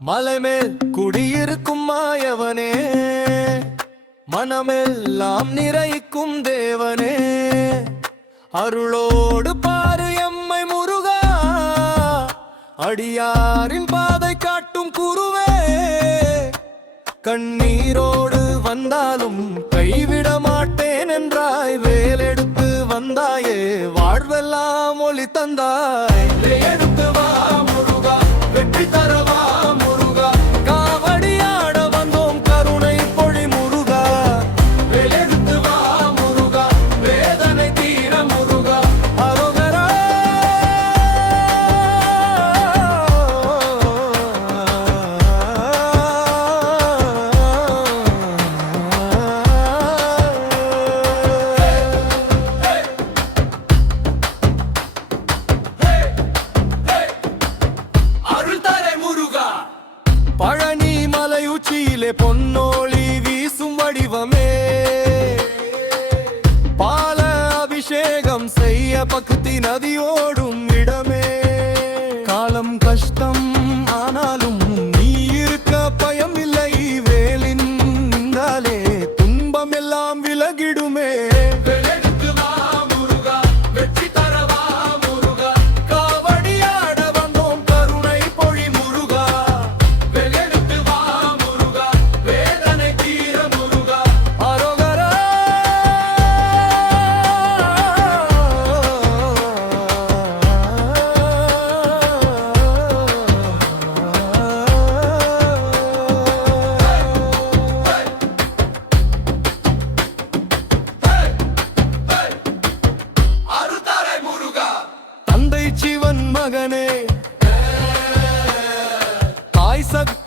மலைமேல் குடியிருக்கும் மாயவனே, மனமெல்லாம் நிறைக்கும் தேவனே, அருளோடு பாரு எம்மை முருகா, அடியாரின் பாதை காட்டும் குருவே. கண்ணீரோடு வந்தாலும் கைவிட மாட்டேன் என்றாய், வேலெடுத்து வந்தாயே வாழ்வெல்லாம் ஒளி தந்தாய். எடுத்து வா முருகா, வெற்றி தரவா முருகா, காவடியாட வந்தோம் கருணை பொழி முருகா. வேலெடுத்து வா முருகா, வேதனை தீர முருகா. அரோகரா பழனி மலை உச்சியிலே பொன்னோழி வீசும் வடிவமே, பால அபிஷேகம் செய்ய பக்தி நதியோடும் இடமே. காலம் கஷ்டம் ஆனாலும் நீ இருக்க பயம் இல்லை, வேலின் நின்றாலே துன்பம் எல்லாம் விலகிடுமே. சிவன் மகனே, தாய் சக்தி